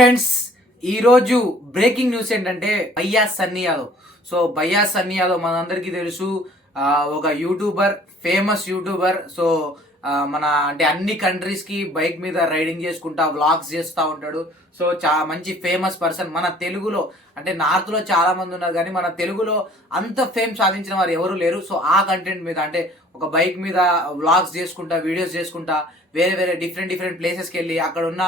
Friends, ఈరోజు breaking news ఏంటంటే భయ్యా సన్నీ యాదవ్. సో భయ్యా సన్నీ యాదవ్ మనందరికీ తెలుసు, ఒక యూట్యూబర్, ఫేమస్ యూట్యూబర్. సో మన అంటే అన్ని కంట్రీస్కి బైక్ మీద రైడింగ్ చేసుకుంటా వ్లాగ్స్ చేస్తూ ఉంటాడు. సో మంచి ఫేమస్ పర్సన్. మన తెలుగులో అంటే నార్త్లో చాలా మంది ఉన్నారు, కానీ మన తెలుగులో అంత ఫేమ్ సాధించిన వారు ఎవరు లేరు. సో ఆ కంటెంట్ మీద అంటే ఒక బైక్ మీద వ్లాగ్స్ చేసుకుంటా, వీడియోస్ చేసుకుంటా, వేరే వేరే డిఫరెంట్ ప్లేసెస్కి వెళ్ళి అక్కడ ఉన్న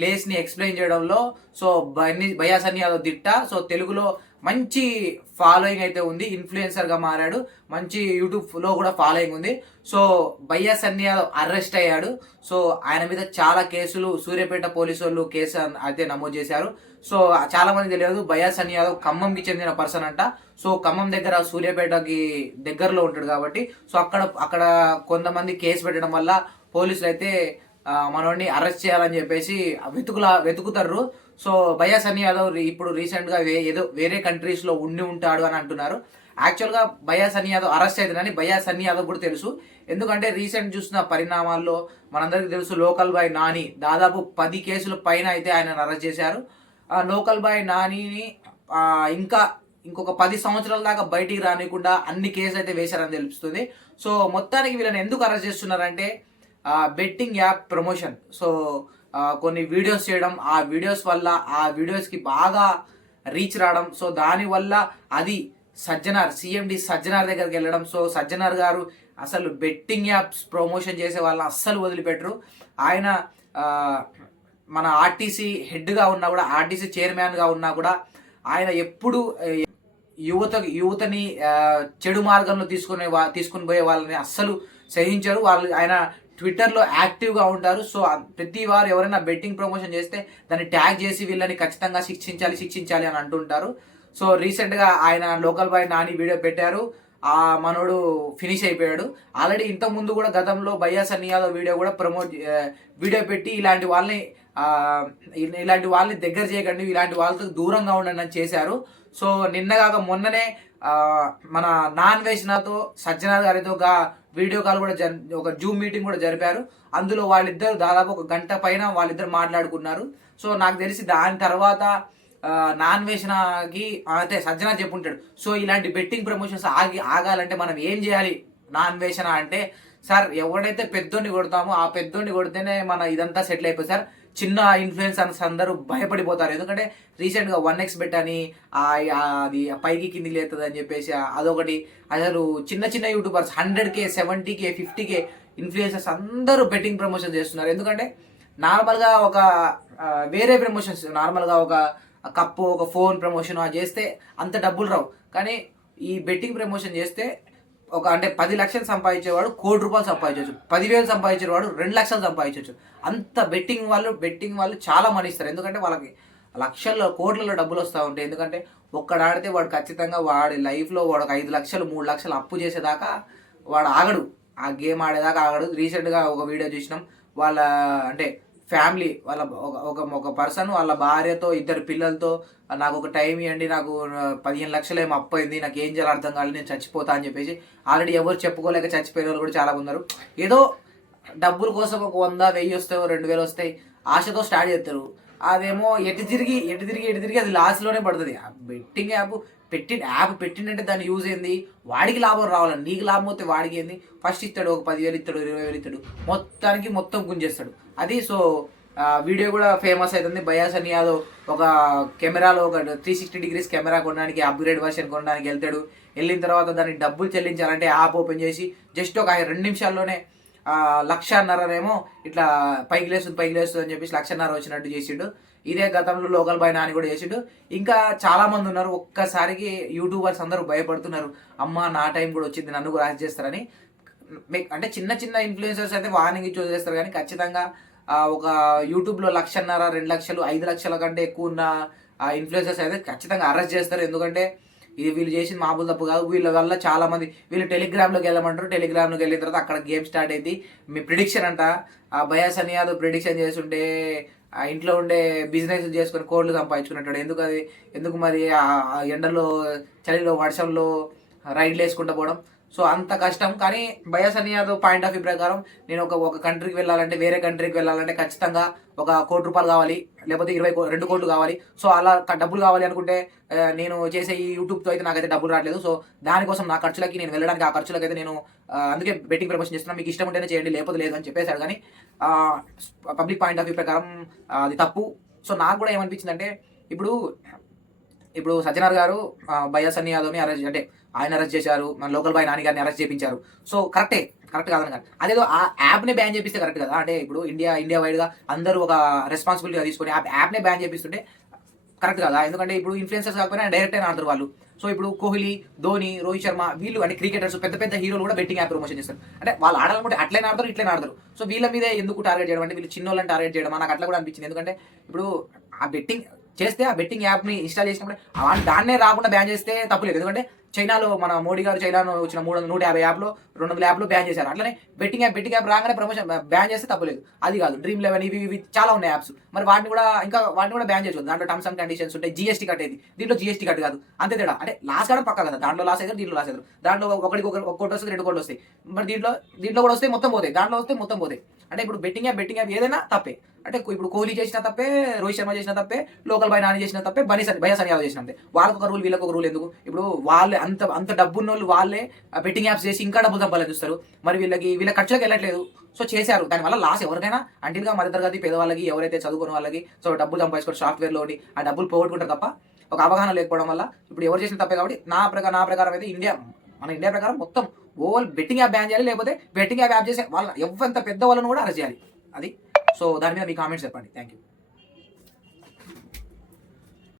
ప్లేస్ని ఎక్స్ప్లెయిన్ చేయడంలో సో భయ్యా సన్నీ యాదవ్ దిట్ట. సో తెలుగులో మంచి ఫాలోయింగ్ అయితే ఉంది, ఇన్ఫ్లుయెన్సర్గా మారాడు, మంచి యూట్యూబ్లో కూడా ఫాలోయింగ్ ఉంది. సో భయ్యా సన్నీ యాదవ్ అరెస్ట్ అయ్యాడు. సో ఆయన మీద చాలా కేసులు సూర్యాపేట పోలీసు వాళ్ళు కేసు అయితే నమోదు చేశారు. సో చాలా మంది తెలియదు, భయ్యా సన్నీ యాదవ్ ఖమ్మంకి చెందిన పర్సన్ అంట. సో ఖమ్మం దగ్గర సూర్యాపేటకి దగ్గరలో ఉంటాడు కాబట్టి సో అక్కడ కొంతమంది కేసు పెట్టడం వల్ల పోలీసులు అయితే మనోడిని అరెస్ట్ చేయాలని చెప్పేసి వెతుకుతారు. సో భయ్యా సన్నీ యాదవ్ ఇప్పుడు రీసెంట్గా ఏదో వేరే కంట్రీస్లో ఉండి ఉంటాడు అని అంటున్నారు. యాక్చువల్గా భయ్యా సన్నీ యాదవ్ అరెస్ట్ అవుతుందని భయ్యా సన్నీ యాదవ్ కూడా తెలుసు. ఎందుకంటే రీసెంట్ చూసిన పరిణామాల్లో మనందరికీ తెలుసు, లోకల్ బాయ్ నాని దాదాపు 10 కేసుల పైన అయితే ఆయనను అరెస్ట్ చేశారు. లోకల్ బాయ్ నానిని ఇంకొక 10 సంవత్సరాల దాకా బయటికి రానికుండా అన్ని కేసులు అయితే వేశారని తెలుస్తుంది. సో మొత్తానికి వీళ్ళని ఎందుకు అరెస్ట్ చేస్తున్నారంటే బెట్టింగ్ యాప్ ప్రమోషన్. సో కొన్ని వీడియోస్ చేయడం, ఆ వీడియోస్ వల్ల ఆ వీడియోస్కి బాగా రీచ్ రావడం. సో దానివల్ల అది సిఎండి సజ్జనార్ దగ్గరికి వెళ్ళడం. సో సజ్జనార్ గారు అసలు బెట్టింగ్ యాప్స్ ప్రమోషన్ చేసే వాళ్ళని అస్సలు వదిలిపెట్టరు. ఆయన మన ఆర్టీసీ హెడ్గా ఉన్నా కూడా, ఆర్టీసీ చైర్మన్గా ఉన్నా కూడా ఆయన ఎప్పుడు యువతని చెడు మార్గంలో తీసుకుని పోయే వాళ్ళని అస్సలు సహించారు. ఆయన ట్విట్టర్లో యాక్టివ్గా ఉంటారు. సో ప్రతి వారు ఎవరైనా బెట్టింగ్ ప్రమోషన్ చేస్తే దాన్ని ట్యాగ్ చేసి వీళ్ళని ఖచ్చితంగా శిక్షించాలి అని అంటుంటారు. సో రీసెంట్గా ఆయన లోకల్ బాయ్ నాని వీడియో పెట్టారు, ఆ మనోడు ఫినిష్ అయిపోయాడు. ఆల్రెడీ ఇంతకుముందు కూడా గతంలో భయ్యా సన్నీ యాదవ్ వీడియో పెట్టి ఇలాంటి వాళ్ళని దగ్గర చేయకండి, ఇలాంటి వాళ్ళతో దూరంగా ఉండండి అని చేశారు. సో నిన్నగాక మొన్ననే మన నాన్ వేసినాతో సజ్జనార్ గారితో ఒక వీడియో కాల్ కూడా ఒక జూమ్ మీటింగ్ కూడా జరిపారు. అందులో వాళ్ళిద్దరు దాదాపు 1 గంట పైన వాళ్ళిద్దరు మాట్లాడుకున్నారు. సో నాకు తెలిసి దాని తర్వాత నాన్ వేషనకి అయితే సజ్జనార్ చెప్పుంటాడు, సో ఇలాంటి బెట్టింగ్ ప్రమోషన్స్ ఆగాలంటే మనం ఏం చేయాలి నాన్ వేషన అంటే, సార్ ఎవడైతే పెద్దోడిని కొడతామో ఆ పెద్దోడిని కొడితేనే మన ఇదంతా సెటిల్ అయిపోయి సార్. చిన్న ఇన్ఫ్లుయెన్సర్స్ అందరూ భయపడిపోతారు. ఎందుకంటే రీసెంట్గా 1x బెట్ అని అది పైకి కిందికి లేస్తుంది అని చెప్పేసి అదొకటి. అసలు చిన్న YouTubers 100K 70K 50K influencers అందరూ బెట్టింగ్ ప్రమోషన్ చేస్తున్నారు. ఎందుకంటే నార్మల్గా ఒక వేరే ప్రమోషన్స్, నార్మల్గా ఒక కప్పు, ఒక ఫోన్ ప్రమోషన్ చేస్తే అంత డబ్బులు రావు. కానీ ఈ బెట్టింగ్ ప్రమోషన్ చేస్తే అంటే 10 లక్షలు సంపాదించేవాడు ₹1 కోటి సంపాదించవచ్చు, 10,000 సంపాదించేవాడు 2 లక్షలు సంపాదించవచ్చు. అంత బెట్టింగ్ వాళ్ళు చాలా మనీ ఇస్తారు. ఎందుకంటే వాళ్ళకి లక్షల్లో కోట్లలో డబ్బులు వస్తూ ఉంటాయి. ఎందుకంటే ఒక్కడాడితే వాడు ఖచ్చితంగా వాడి లైఫ్లో వాడు 5 లక్షలు 3 లక్షలు అప్పు చేసేదాకా వాడు ఆగడు, ఆ గేమ్ ఆడేదాకా ఆగడు. రీసెంట్గా ఒక వీడియో చూసినాం, వాళ్ళ అంటే ఫ్యామిలీ వాళ్ళ ఒక పర్సన్ వాళ్ళ భార్యతో 2 పిల్లలతో నాకు ఒక టైం ఇవ్వండి, నాకు 15 లక్షలు ఏమో అప్పు అయింది, నాకు ఏం చేయాలి అర్థం కాలేదు, నేను చచ్చిపోతా అని చెప్పేసి ఆల్రెడీ ఎవరు చెప్పుకోలేక చచ్చిపోయిన వాళ్ళు కూడా చాలా ఉన్నారు. ఏదో డబ్బుల కోసం ఒక 100 1000 వస్తాయో 2000 వస్తాయి ఆశతో స్టార్ట్ చేస్తారు. అదేమో ఎటు తిరిగి అది లాస్లోనే పడుతుంది. బెట్టింగ్ యాప్ పెట్టిండంటే దాని యూజ్ ఏంది, వాడికి లాభం రావాలని, నీకు లాభం వస్తే వాడికి ఏంది, ఫస్ట్ ఇస్తాడు ఒక 10,000 ఇస్తాడు 20,000 ఇస్తాడు, మొత్తం గుంజేస్తాడు అది. సో వీడియో కూడా ఫేమస్ అవుతుంది. భయ్యా సన్నీ యాదవ్ ఒక కెమెరాలో ఒక 360 degrees కెమెరా కొనడానికి, అప్గ్రేడ్ వర్షన్ కొనడానికి వెళ్తాడు. వెళ్ళిన తర్వాత దానికి డబ్బులు చెల్లించాలంటే యాప్ ఓపెన్ చేసి జస్ట్ ఒక 2 నిమిషాల్లోనే 1,50,000 ఇట్లా పైకి లేస్తుంది అని చెప్పేసి 1,50,000 వచ్చినట్టు చేసిండు. ఇదే గతంలో లోకల్ బాయ్ నాని కూడా చేసిండు. ఇంకా చాలా మంది ఉన్నారు. ఒక్కసారికి యూట్యూబర్స్ అందరూ భయపడుతున్నారు, అమ్మ నా టైం కూడా వచ్చింది, నన్ను కూడా అరెస్ట్ చేస్తారని. అంటే చిన్న ఇన్ఫ్లుయెన్సర్స్ అయితే వార్నింగ్ ఇచ్చి వదిలేస్తారు, కానీ ఖచ్చితంగా ఒక యూట్యూబ్లో 1,50,000 2 లక్షలు 5 లక్షల కంటే ఎక్కువ ఉన్న ఇన్ఫ్లుయెన్సర్స్ అయితే ఖచ్చితంగా అరెస్ట్ చేస్తారు. ఎందుకంటే ఇది వీళ్ళు చేసిన మామూలు తప్పు కాదు. వీళ్ళ వల్ల చాలా మంది వీళ్ళు టెలిగ్రామ్లోకి వెళ్ళమంటారు, టెలిగ్రామ్లోకి వెళ్ళిన తర్వాత అక్కడ గేమ్ స్టార్ట్ అయింది. మీ ప్రిడిక్షన్ అంట, భయ్యా సన్నీ యాదవ్ ప్రిడిక్షన్ చేస్తుంటే ఇంట్లో ఉండే బిజినెస్ చేసుకొని కోట్లు సంపాదించుకున్నట్టు. ఎందుకు మరి ఎండలో చలిలో వర్షంలో రైడ్లు వేసుకుంటూ పోవడం. సో అంత కష్టం. కానీ బయాసన్ యాదవ్ పాయింట్ ఆఫ్ వ్యూ ప్రకారం నేను ఒక కంట్రీకి వెళ్ళాలంటే, వేరే కంట్రీకి వెళ్ళాలంటే ఖచ్చితంగా ఒక ₹1 కోటి కావాలి, లేకపోతే 2 కోట్లు కావాలి. సో అలా డబ్బులు కావాలి అనుకుంటే నేను చేసే ఈ యూట్యూబ్తో అయితే నాకైతే డబ్బులు రావట్లేదు. సో దానికోసం నా ఖర్చులకి నేను వెళ్ళడానికి, ఆ ఖర్చులకైతే నేను అందుకే బెట్టింగ్ ప్రమోషన్ చేస్తున్నాను. మీకు ఇష్టం ఉంటేనే చేయండి, లేకపోతే లేదు అని చెప్పేశాడు. కానీ పబ్లిక్ పాయింట్ ఆఫ్ వ్యూ ప్రకారం అది తప్పు. సో నాకు కూడా ఏమనిపించిందంటే, ఇప్పుడు సజ్జనార్ గారు బయాసన్ యాదవ్ని అంటే ఆయన అరెస్ట్ చేశారు, మన లోకల్ బాయ్ నాని గారిని అరెస్ట్ చేయించారు. సో కరెక్ట్ కాదని కాదు, అదేదో ఆ యాప్ని బ్యాన్ చేపిస్తే కరెక్ట్ కదా. అంటే ఇప్పుడు ఇండియా వైడ్గా అందరూ ఒక రెస్పాన్సిబిలిటీగా తీసుకొని యాప్నే బ్యాన్ చేపిస్తుంటే కరెక్ట్ కదా. ఎందుకంటే ఇప్పుడు ఇన్ఫ్లుయెన్సర్స్ కాకపోయినా డైరెక్ట్ అయినా ఆడతారు వాళ్ళు. సో ఇప్పుడు కోహ్లీ, ధోని, రోహిత్ శర్మ వీళ్ళు అంటే క్రికెటర్స్, పెద్ద పెద్ద హీరోలు కూడా బెట్టింగ్ యాప్ ప్రమోషన్ చేస్తారు. అంటే వాళ్ళు ఆడాలనుకుంటే అట్లనే ఆడతారు, ఇట్లనే ఆడతారు. సో వీళ్ళ మీదే ఎందుకు టార్గెట్ చేయడం, అంటే వీళ్ళు చిన్నోళ్ళని టార్గెట్ చేయడం నాకు అట్లా కూడా అనిపించింది. ఎందుకంటే ఇప్పుడు ఆ బెట్టింగ్ చేస్తే, ఆ బెట్టింగ్ యాప్ని ఇన్స్టాల్ చేసినప్పుడు దాన్నే రాకుండా బ్యాన్ చేస్తే తప్పులేదు. ఎందుకంటే చైనాలో మన మోడీ గారు చైనాలో వచ్చిన 150 యాప్లో 200 యాప్లు బ్యాన్ చేశారు. అట్లనే బెట్టింగ్ యాప్ రాగానే ప్రమోషన్ బ్యాన్ చేస్తే తప్పులేదు. అది కాదు, Dream11 ఇవి చాలా ఉన్నాయి యాప్స్. మరి వాటిని కూడా బ్యాన్ చేయొచ్చు. దాంట్లో టర్మ్స్ అండ్ కండిషన్స్ ఉంటాయి, జీఎస్టీ కట్టేది. దీంట్లో జీఎస్టీ కట్ కాదు, అంతే తేడా. అంటే లాస్ కావడం పక్కా కదా, దాంట్లో లాస్ అవుతారు, దీంట్లో లాస్ అవుతారు. దాంట్లో ఒకటికి 1 కోటి వస్తుంది, 2 కోట్లు వస్తాయి. మరి దీంట్లో కూడా వస్తే మొత్తం పోతాయి, దాంట్లో వస్తే మొత్తం పోతాయి. అంటే ఇప్పుడు బెట్టింగ్ యాప్ ఏదైనా తప్పే. అంటే ఇప్పుడు కోహ్లీ చేసిన తప్పే, రోహిత్ శర్మ చేసిన తప్పే, లోకల్ బాయ్ నాని చేసిన తప్పే, బయాసన్ యాదవ్ చేసిన తప్పే. వాళ్ళకి ఒక రూల్, వీళ్ళకి ఒక రూల్ ఎందుకు? ఇప్పుడు వాళ్ళే అంత డబ్బున్న వాళ్ళు వాళ్ళే బెట్టింగ్ యాప్స్ చేసి ఇంకా డబ్బులు సంపాదించాలని చూస్తారు. మరి వీళ్ళ ఖర్చులకు వెళ్ళట్లేదు. సో చేశారు, దానివల్ల లాస్ ఎవరికైనా, అంటిల్గా మధ్యతరగతి పేదవాళ్ళకి, ఎవరైతే చదువుకున్న వాళ్ళకి సో డబ్బులు సంపాదించుకోవడం సాఫ్ట్వేర్లో ఆ డబ్బులు పోగొట్టుకుంటారు తప్ప ఒక అవగాహన లేకపోవడం వల్ల ఇప్పుడు ఎవరు చేసిన తప్పే. కాబట్టి నా ప్రకారం అయితే మన ఇండియా ప్రకారం మొత్తం ఓవల్ బెట్టింగ్ యాప్ బ్యాన్ చేయాలి, లేకపోతే బెట్టింగ్ యాప్ చేసే వాళ్ళ ఎంత పెద్ద వాళ్ళని కూడా అరెస్ట్ చేయాలి. అది సో దాని మీద మీ కామెంట్స్ చెప్పండి. Thank you.